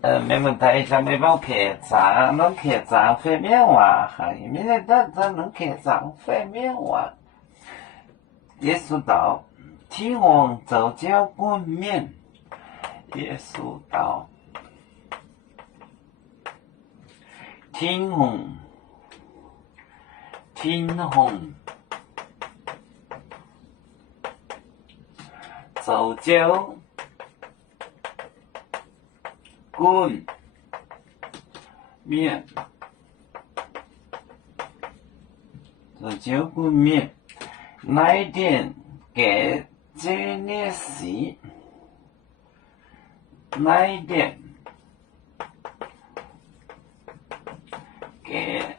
没问题，上面帮客栈，侬客栈费面话，明天咱侬客栈费面话。耶稣道：天皇早教冠冕。耶稣道：天皇早教冠冕，早教冠冕，来电给这件事，来电给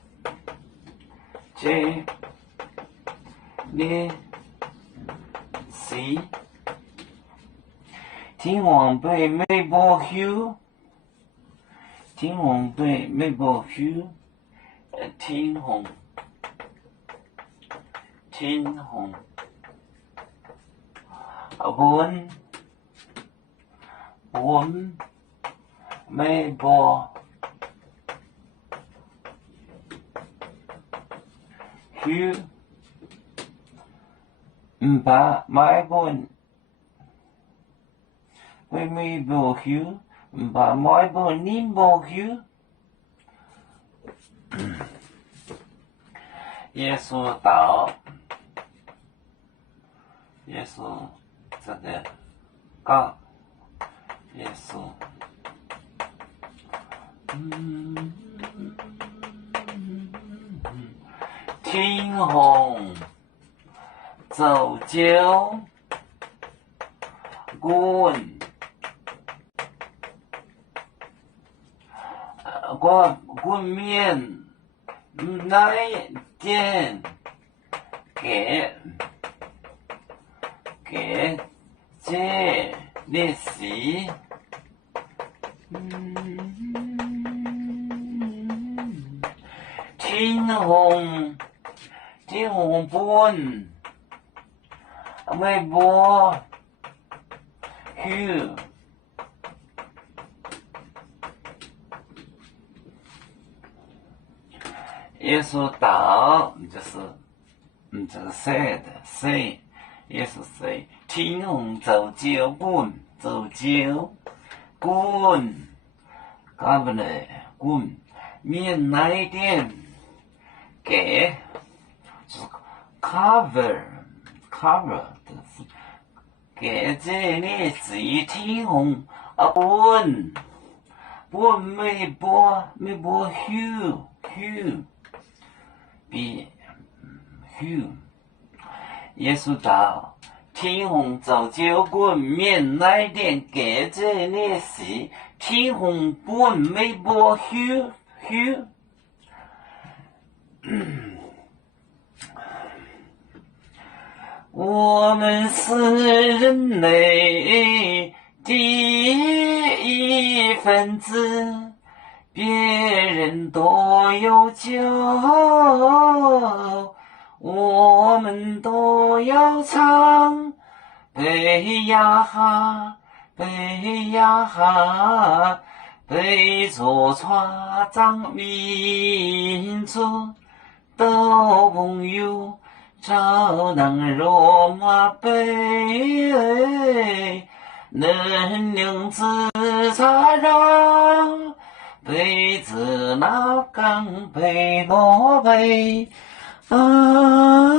这件事。天皇对美波休，天皇对美波休，天皇本美波休，唔把买本。为美波休，唔把买本宁波休。耶稣道，耶稣这个讲，耶稣，天皇早教冠冕来电给这历史，天皇本美波休。耶稣道就是这个谁的谁，耶稣谁？天皇早教冠，干不呢冠冕来电给就是 cover 的是给这里是天皇本美波休。耶稣道：天皇早教冠冕来电给这历史，天皇本美波休。我们是人类第一分子，别人都有救，我们都要唱贝呀哈，贝作船长民族都朋友，照当罗马杯，能量自擦让。杯子老港杯落杯啊。